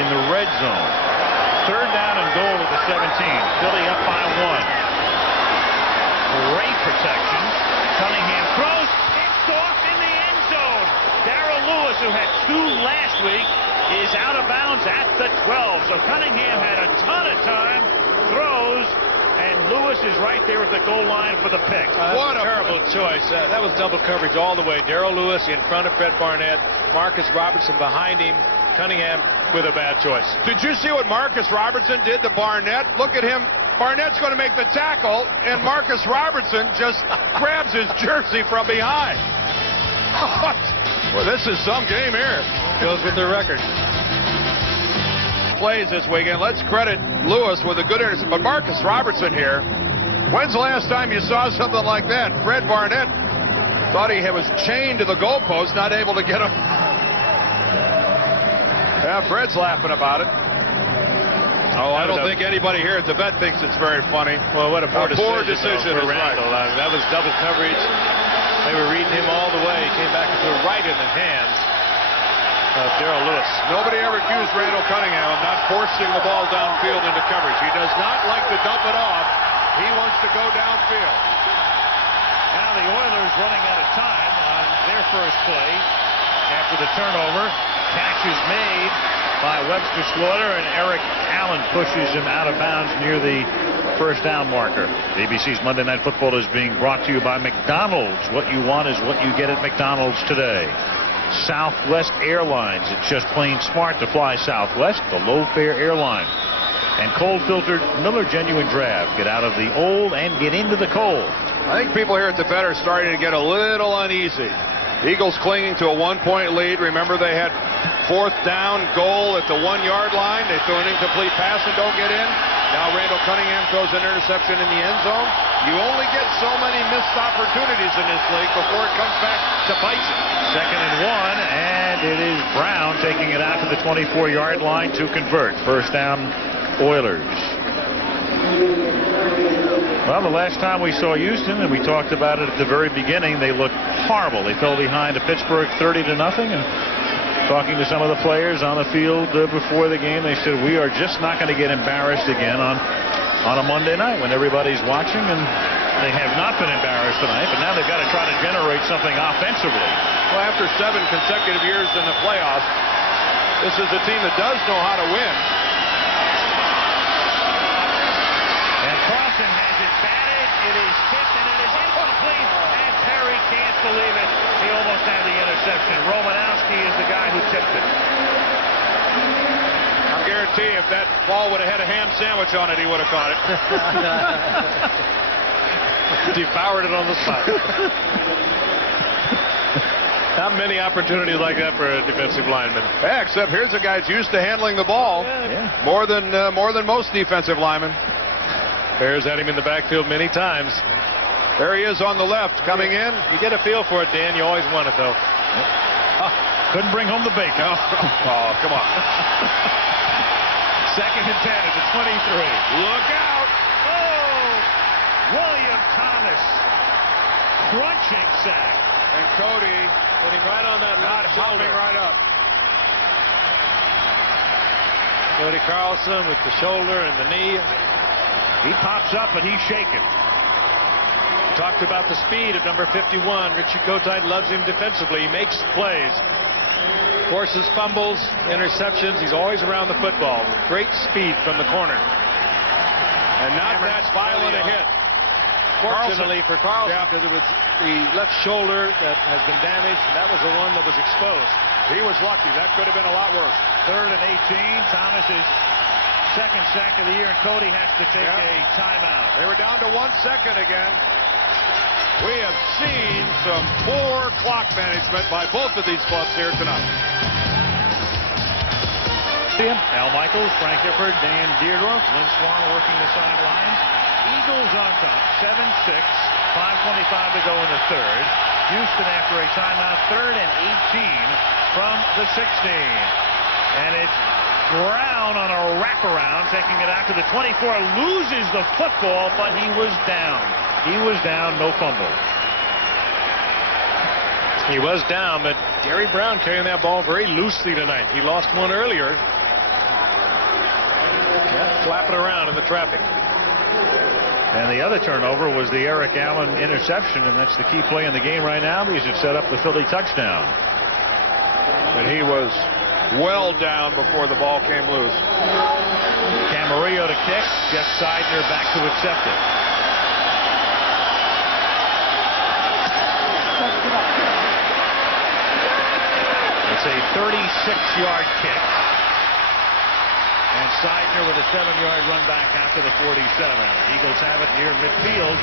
in the red zone. Third down and goal at the 17. Philly up by 1. Great protection. Cunningham throws, picked off in the end zone. Darrell Lewis, who had 2 last week, is out of bounds at the 12. So Cunningham had a ton of time, throws, and Lewis is right there at the goal line for the pick. What a terrible choice. That was double coverage all the way. Darrell Lewis in front of Fred Barnett. Marcus Robertson behind him. Cunningham with a bad choice. Did you see what Marcus Robertson did to Barnett? Look at him. Barnett's going to make the tackle, and Marcus Robertson just grabs his jersey from behind. Well, this is some game here. Goes with the record. Plays this weekend. Let's credit Lewis with a good interception. But Marcus Robertson here, when's the last time you saw something like that? Fred Barnett thought he was chained to the goalpost, not able to get him. Yeah, Fred's laughing about it. Oh, I don't think anybody here at the vet thinks it's very funny. Well, what a poor decision for is Randall. right. That was double coverage. They were reading him all the way. He came back to the right in the hands of Darrell Lewis. Nobody ever accused Randall Cunningham of not forcing the ball downfield into coverage. He does not like to dump it off. He wants to go downfield. Now the Oilers running out of time on their first play after the turnover. Catch is made by Webster Slaughter, and Eric Allen pushes him out of bounds near the first down marker. ABC's Monday Night Football is being brought to you by McDonald's. What you want is what you get at McDonald's today. Southwest Airlines. It's just plain smart to fly Southwest, the low-fare airline. And cold-filtered Miller Genuine Draft. Get out of the old and get into the cold. I think people here at the Vet are starting to get a little uneasy. Eagles clinging to a 1-point lead. Remember, they had 4th down goal at the 1-yard line. They threw an incomplete pass and don't get in. Now Randall Cunningham throws an interception in the end zone. You only get so many missed opportunities in this league before it comes back to bite you. 2nd and 1, and it is Brown taking it out to the 24-yard line to convert. First down, Oilers. Well, the last time we saw Houston, and we talked about it at the very beginning, they looked horrible. They fell behind to Pittsburgh 30-0, and talking to some of the players on the field before the game, they said, we are just not going to get embarrassed again on a Monday night when everybody's watching, and they have not been embarrassed tonight, but now they've got to try to generate something offensively. Well, after 7 consecutive years in the playoffs, this is a team that does know how to win. And Carlson has it batted, it is tipped, and it is incomplete, and Perry can't believe it. He almost had the interception. Romanowski is the guy who tipped it. I guarantee if that ball would have had a ham sandwich on it, he would have caught it. Devoured it on the spot. Not many opportunities like that for a defensive lineman. Yeah, except here's a guy that's used to handling the ball more than most defensive linemen. Bears had him in the backfield many times. There he is on the left, coming in. You get a feel for it, Dan. You always want it, though. Couldn't bring home the bacon. Oh, come on. 2nd and 10 at the 23. Look out. Oh, William Thomas. Crunching sack. And Cody putting right on that not left hopping shoulder. right up. Cody Carlson with the shoulder and the knee. He pops up and he's shaking. Talked about the speed of number 51. Richie Kotite loves him defensively. He makes plays. Forces fumbles, interceptions. He's always around the football. Great speed from the corner. And not that violent a hit. Fortunately for Carlson, because it was the left shoulder that has been damaged, and that was the one that was exposed. He was lucky. That could have been a lot worse. 3rd and 18. Thomas's 2nd sack of the year, and Cody has to take a timeout. They were down to 1 second again. We have seen some poor clock management by both of these clubs here tonight. Al Michaels, Frank Gifford, Dan Deerdorf, Lynn Swan working the sidelines. Eagles on top, 7-6, 5:25 to go in the 3rd. Houston after a timeout, 3rd and 18 from the 16. And it's Brown on a wraparound, taking it out to the 24, loses the football, but he was down. He was down, no fumble. He was down, but Gary Brown carrying that ball very loosely tonight. He lost one earlier. flapping around in the traffic. And the other turnover was the Eric Allen interception, and that's the key play in the game right now because it set up the Philly touchdown. And he was well down before the ball came loose. Camarillo to kick. Jeff Seidner back to accept it. It's a 36-yard kick. And Seidner with a 7-yard run back after the 47. Eagles have it near midfield.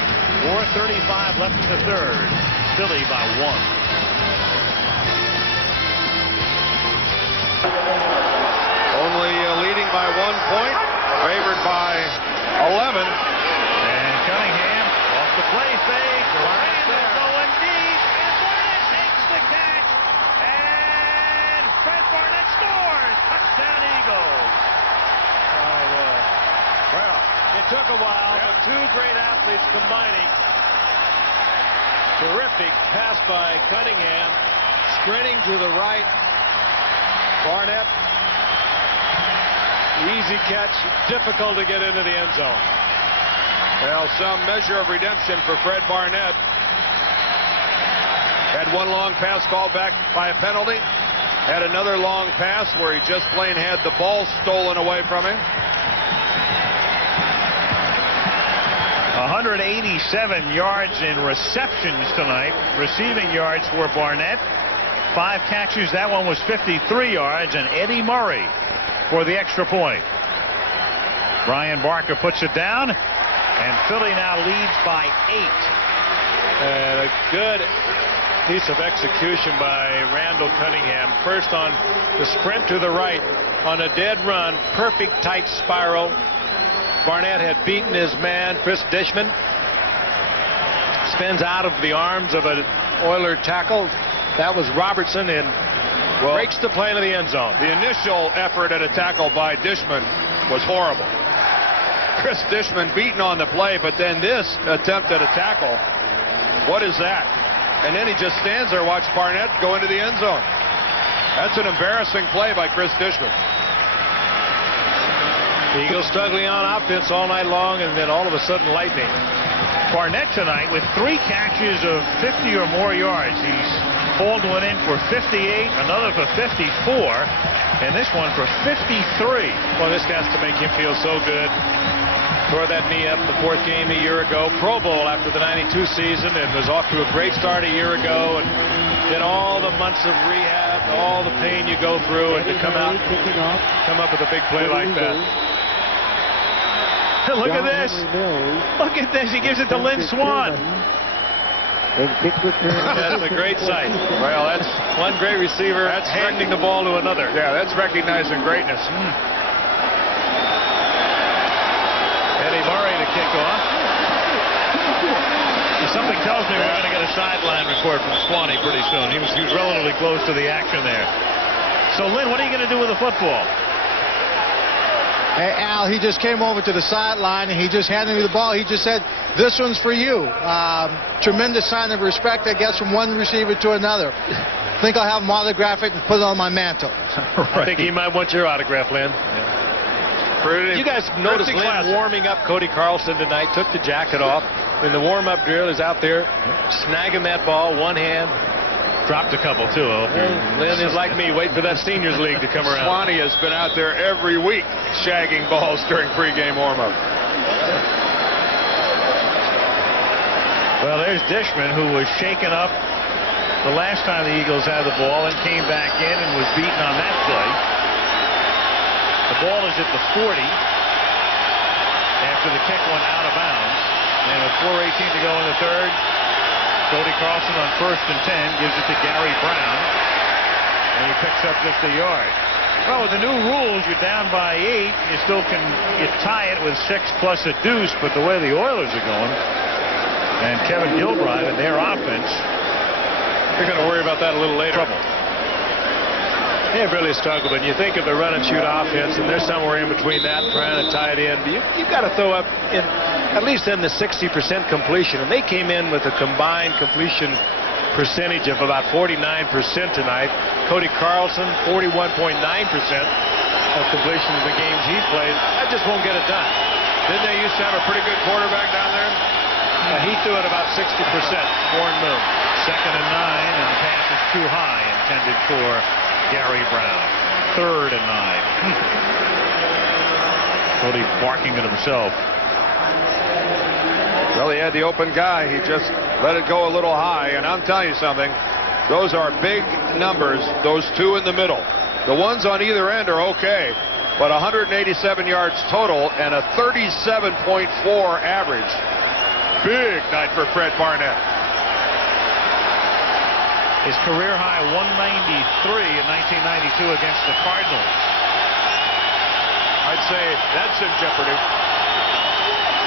4:35 left in the third. Philly by 1. Only leading by 1 point. Favored by 11. And Cunningham off the play fake. Durant is going deep. And Barnett takes the catch. And Fred Barnett scores. Touchdown Eagles. Well, it took a while, but two great athletes combining. Terrific pass by Cunningham. Sprinting to the right. Barnett. Easy catch. Difficult to get into the end zone. Well, some measure of redemption for Fred Barnett. Had one long pass called back by a penalty. Had another long pass where he just plain had the ball stolen away from him. 187 yards in receptions tonight. Receiving yards for Barnett. 5 catches. That one was 53 yards. And Eddie Murray for the extra point. Brian Barker puts it down. And Philly now leads by 8. And a good piece of execution by Randall Cunningham. First on the sprint to the right on a dead run. Perfect tight spiral. Barnett had beaten his man, Chris Dishman. Spins out of the arms of an Oiler tackle. That was Robertson, and breaks the play into the end zone. The initial effort at a tackle by Dishman was horrible. Chris Dishman beaten on the play, but then this attempt at a tackle. What is that? And then he just stands there, watch Barnett go into the end zone. That's an embarrassing play by Chris Dishman. The Eagles struggling on offense all night long, and then all of a sudden lightning. Barnett tonight with 3 catches of 50 or more yards. He's pulled one in for 58, another for 54, and this one for 53. Well, this has to make him feel so good. Tore that knee up in the 4th game a year ago. Pro Bowl after the '92 season, and was off to a great start a year ago. And then all the months of rehab, all the pain you go through, and to come out, come up with a big play like that. Look at this. Look at this. He gives it to Lynn Swan. That's a great sight. Well, that's one great receiver handing the ball to another. Yeah, that's recognizing greatness. Eddie Murray to kick off. Something tells me we're going to get a sideline report from Swanee pretty soon. He was relatively close to the action there. So, Lynn, what are you going to do with the football? Hey, Al, he just came over to the sideline and he just handed me the ball. He just said, "This one's for you." Tremendous sign of respect, I guess, from one receiver to another. I think I'll have him autograph it and put it on my mantle. Right. I think he might want your autograph, Lynn. Yeah. You guys noticed Lynn warming up Cody Carlson tonight, took the jacket off. In the warm-up drill, is out there snagging that ball, one hand. Dropped a couple, too. Lynn is like me, wait for that seniors league to come around. Swanee has been out there every week shagging balls during pregame warm-up. Well, there's Dishman, who was shaken up the last time the Eagles had the ball and came back in and was beaten on that play. The ball is at the 40 after the kick went out of bounds. And with 4:18 to go in the third, Cody Carlson on 1st and 10 gives it to Gary Brown, and he picks up just a yard. Well, with the new rules, you're down by 8. You still can tie it with 6 plus a deuce, but the way the Oilers are going, and Kevin Gilbride and their offense, they're going to worry about that a little later. Trouble. They've really struggled, but you think of the run and shoot offense, and they're somewhere in between that and trying to tie it in. You've got to throw up in at least in the 60% completion, and they came in with a combined completion percentage of about 49% tonight. Cody Carlson, 41.9%. completion of the games he's played. That just won't get it done. Didn't they used to have a pretty good quarterback down there? He threw it about 60%. Warren Moon. 2nd and 9, and the pass is too high, intended for Gary Brown. 3rd and 9. Cody barking at himself. Well, he had the open guy. He just let it go a little high. And I'm telling you something, those are big numbers, those two in the middle. The ones on either end are okay, but 187 yards total and a 37.4 average. Big night for Fred Barnett. His career high 193 in 1992 against the Cardinals. I'd say that's in jeopardy.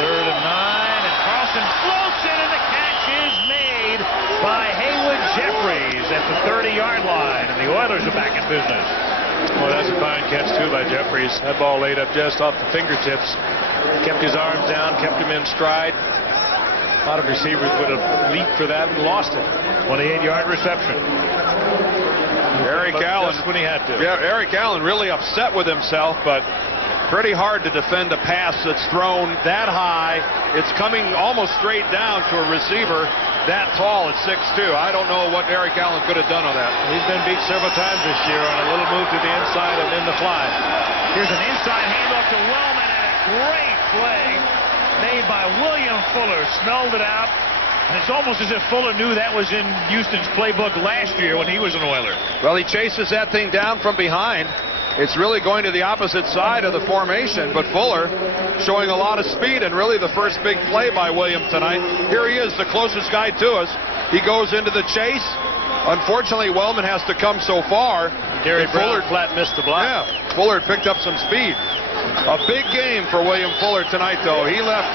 3rd and 9, and Carlson floats it, and the catch is made by Haywood Jeffries at the 30-yard line, and the Oilers are back in business. Well, that's a fine catch, too, by Jeffries. That ball laid up just off the fingertips. Kept his arms down, kept him in stride. A lot of receivers would have leaped for that and lost it. 28-yard reception. Eric Allen. Just when he had to. Yeah, Eric Allen really upset with himself, but pretty hard to defend a pass that's thrown that high. It's coming almost straight down to a receiver that tall at 6'2". I don't know what Eric Allen could have done on that. He's been beat several times this year on a little move to the inside and then the fly. Here's an inside handoff to Wellman, and a great play made by William Fuller. Smelled it out, and it's almost as if Fuller knew that was in Houston's playbook last year when he was an Oiler. Well, he chases that thing down from behind. It's really going to the opposite side of the formation, but Fuller showing a lot of speed, and really the first big play by William tonight. Here he is, the closest guy to us. He goes into the chase. Unfortunately, Wellman has to come so far. Gary Brown flat missed the block. Yeah, Fuller picked up some speed. A big game for William Fuller tonight, though. He left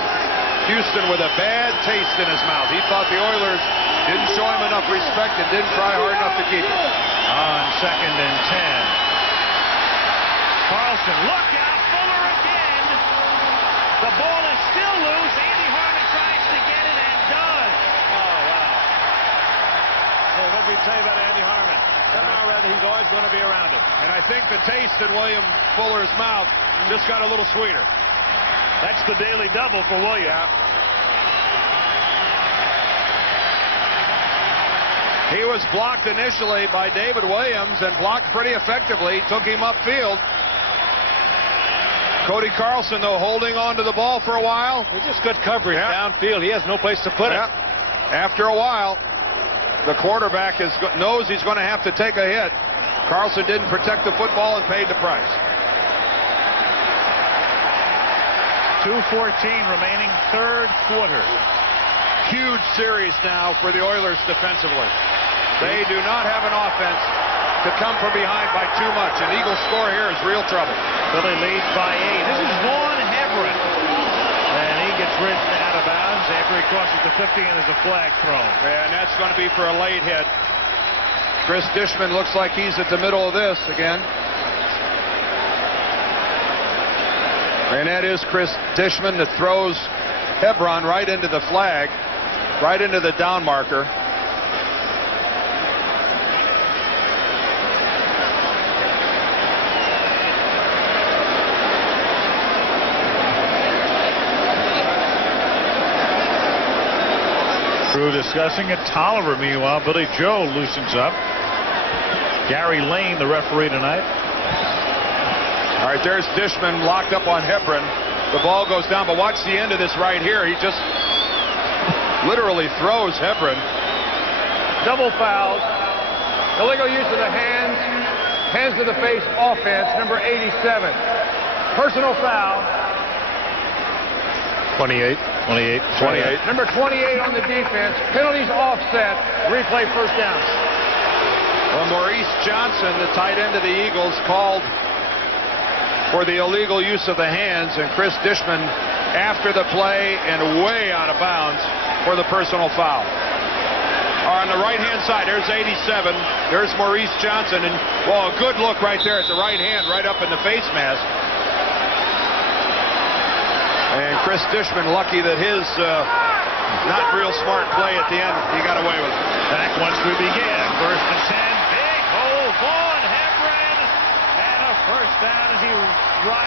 Houston with a bad taste in his mouth. He thought the Oilers didn't show him enough respect and didn't try hard enough to keep him. On 2nd and 10. Carlson, look out, Fuller again. The ball is still loose. Andy Harmon tries to get it and does. Oh, wow. Hey, what did we tell you about Andy Harmon? Somehow or other, he's always going to be around it. And I think the taste in William Fuller's mouth just got a little sweeter. That's the daily double for William. He was blocked initially by David Williams and blocked pretty effectively. Took him upfield. Cody Carlson, though, holding on to the ball for a while. It's just good coverage downfield. He has no place to put it. After a while, the quarterback knows he's going to have to take a hit. Carlson didn't protect the football and paid the price. 2:14 remaining, 3rd quarter. Huge series now for the Oilers defensively. They do not have an offense to come from behind by too much. An Eagles score here is real trouble. Philly leads by 8. This is Vaughn Hebron. And he gets ridden out of bounds after he crosses the 50, and there's a flag thrown. And that's going to be for a late hit. Chris Dishman looks like he's at the middle of this again. And that is Chris Dishman that throws Hebron right into the flag, right into the down marker. Crew discussing it. Tolliver, meanwhile, Billy Joe loosens up. Gary Lane, the referee tonight. All right, there's Dishman locked up on Hebron. The ball goes down, but watch the end of this right here. He just literally throws Hebron. Double foul. Illegal use of the hands. Hands to the face offense, number 87. Personal foul. 28. Number 28 on the defense. Penalties offset. Replay first down. Well, Maurice Johnson, the tight end of the Eagles, called for the illegal use of the hands, and Chris Dishman after the play and way out of bounds for the personal foul. On the right-hand side, there's 87. There's Maurice Johnson, and, well, a good look right there at the right hand, right up in the face mask. And Chris Dishman lucky that his not real smart play at the end, he got away with it. Back once we began. 1st and 10. Big hole. Vaughn Hebron. And a first first down as he rides